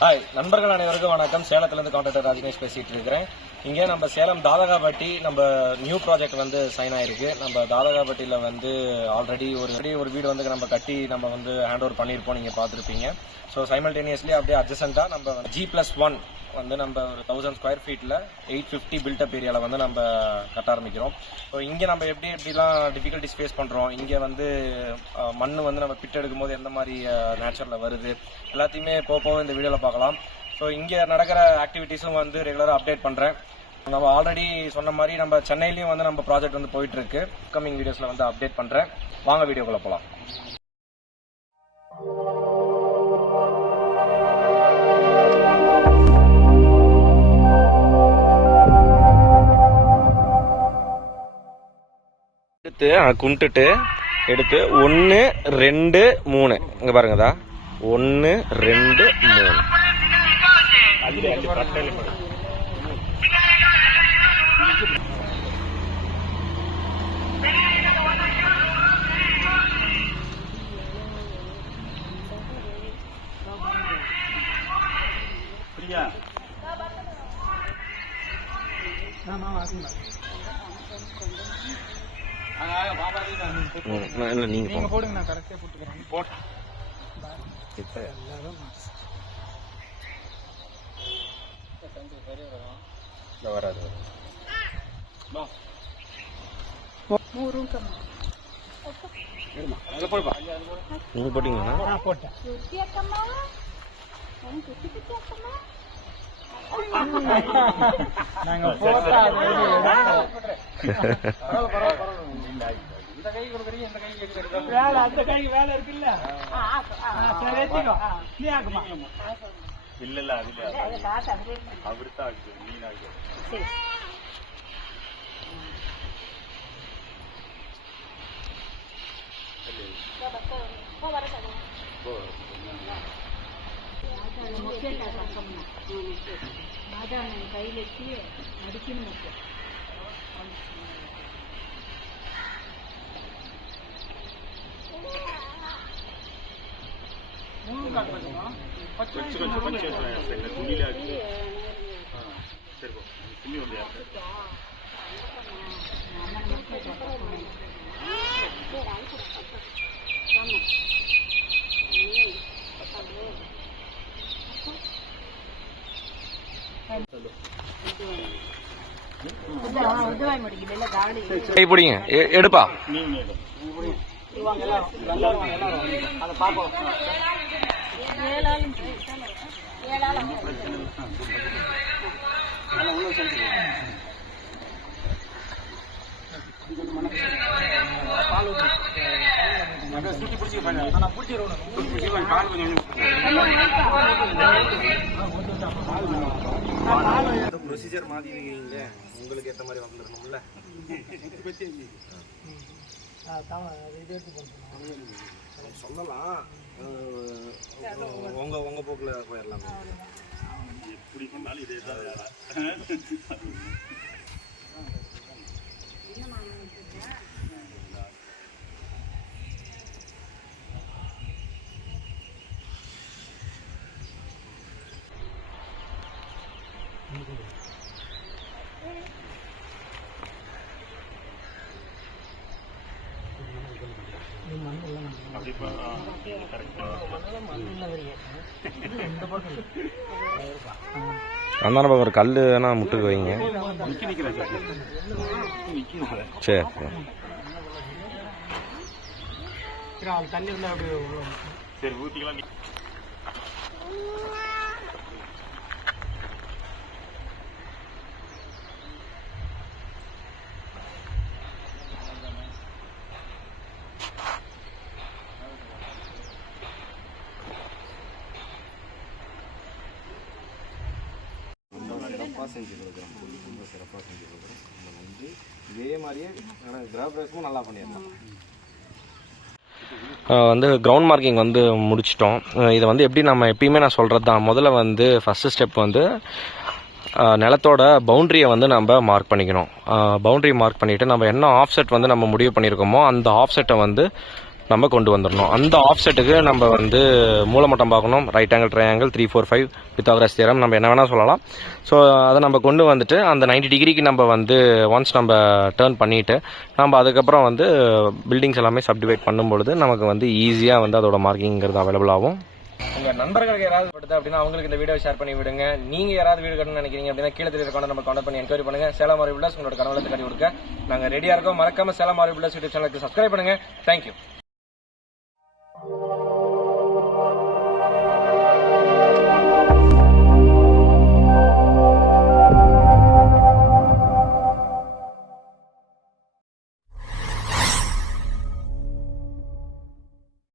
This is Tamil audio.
ஹாய் நண்பர்கள் அனைவருக்கும் வணக்கம். சேலத்திலிருந்து கான்ட்ராக்டர் ராஜ்கணேஷ் பேசிட்டு இருக்கிறேன். இங்கே நம்ம சேலம் தாதகாப்பட்டி நம்ம நியூ ப்ராஜெக்ட் வந்து சைன் ஆயிருக்கு. நம்ம தாதகாப்பட்டியில் வந்து ஆல்ரெடி ஒரு வீடு வந்து நம்ம கட்டி நம்ம வந்து ஹேண்ட் ஓவர் பண்ணியிருப்போம், நீங்கள் பார்த்துருப்பீங்க. ஸோ சைமல்டேனியஸ்லி அப்படியே அட்ஜசண்டாக நம்ம G+1 வந்து நம்ம ஒரு 1000 ஸ்கொயர் ஃபீட்டில் 850 பில்டப் ஏரியாவில் வந்து நம்ம கட்ட ஆரம்பிக்கிறோம். ஸோ இங்கே நம்ம எப்படிலாம் டிஃபிகல்ட்டிஸ் ஃபேஸ் பண்ணுறோம், இங்கே வந்து மண் வந்து நம்ம பிட் எடுக்கும் போது எந்த மாதிரி நேச்சரில் வருது எல்லாத்தையுமே போக இந்த வீடியோவில் பார்க்கலாம். ஸோ இங்கே நடக்கிற ஆக்டிவிட்டீஸும் வந்து ரெகுலராக அப்டேட் பண்ணுறேன். நம்ம ஆல்ரெடி சொன்ன மாதிரி நம்ம சென்னையிலையும் வந்து நம்ம ப்ராஜெக்ட் வந்து போயிட்டுருக்கு. அப்கமிங் வீடியோஸில் வந்து அப்டேட் பண்ணுறேன். வாங்க வீடியோக்குள்ளே போகலாம். எடுத்து கும்பிட்டுட்டு எடுத்து 1 2 3 இங்க பாருங்கதா 1 2 3 நீங்க போடுங்க, நான் கரெக்டா போட்டுக்கிறேன். போட்டேன் இப்ப எல்லாரும் வராது. நீங்க போட்டீங்களா? போட்டேன். நாங்க போட்டா இந்த கை கொடுக்குறீங்க, இந்த கை கேட்குறீங்க. வேலை அந்த கை வேலை இருக்குல்ல. சரி ஏத்திக்கோ. நீ ஆக்குமா? இல்ல இல்ல அது அப்படித்தான் ஆகுது. நீ ஆகுது. சரி கையிலெத்தி அடிக்கணும். பிடிங்க, எடுப்பா. ப்ரொசீஜர் மாதிரி இருக்கீங்க, உங்களுக்கு ஏற்ற மாதிரி வந்துடணும்ல. சொல்லலாம், உங்க போக்குல போயிடலாம். எப்படி பண்ணாலும் இதே தான். அந்த பக்கம் ஒரு கல் வேணா முட்டுக்கு வைங்க. சரி தண்ணி சரி ஊத்திக்கலாம். செஞ்சு கொடுக்குறோம், ரொம்ப சிறப்பாக செஞ்சு கொடுக்குறோம். நம்ம வந்து இதே மாதிரியே கிராஃபிக்ஸும் நல்லா பண்ணிடலாம். வந்து கிரவுண்ட் மார்க்கிங் வந்து முடிச்சிட்டோம். இதை வந்து எப்படி நம்ம எப்பயுமே நான் சொல்கிறது தான், முதல்ல வந்து ஃபஸ்ட்டு ஸ்டெப் வந்து நிலத்தோட பவுண்ட்ரியை வந்து நம்ம மார்க் பண்ணிக்கணும். பவுண்ட்ரி மார்க் பண்ணிவிட்டு நம்ம என்ன ஆஃப்செட் வந்து நம்ம முடிவு பண்ணியிருக்கோமோ அந்த ஆஃப்செட்டை வந்து நம்ம கொண்டு வந்துடணும். அந்த ஆஃப்செட்டுக்கு நம்ம வந்து மூலமட்டம் பார்க்கணும். Right angle, triangle, 3, 4, 5 Pythagoras theorem நம்ம என்ன வேணால் சொல்லலாம். ஸோ அதை நம்ம கொண்டு வந்துட்டு அந்த 90 டிகிரிக்கு நம்ம வந்து ஒன்ஸ் நம்ம டேர்ன் பண்ணிவிட்டு நம்ம அதுக்கப்புறம் வந்து பில்டிங்ஸ் எல்லாமே சப்டிவைட் பண்ணும்பொழுது நமக்கு வந்து ஈஸியாக வந்து அதோட மார்க்கிங்கிறது அவைலபிள் ஆகும். உங்கள் நண்பர்களுக்கு யாராவது படுது அப்படின்னா அவங்களுக்கு இந்த வீடியோ ஷேர் பண்ணி விடுங்க. நீங்கள் யாராவது வீடு கட்டணும்னு நினைக்கிறீங்க அப்படின்னா கீழே தெரிவிக்கிற நம்ம கான்டாக்ட் பண்ணி என்கொயரி பண்ணுங்க. சேலம் ஆர்வி பில்டர்ஸ் உங்களோட கனவுலத்தை கட்டி கொடுக்க நாங்கள் ரெடியாக இருக்கோம். மறக்காம சேலம் ஆர்வி பில்டர்ஸ் யூடியூப் சேனலுக்கு சப்ஸ்கிரைப் பண்ணுங்க. தேங்க்யூ.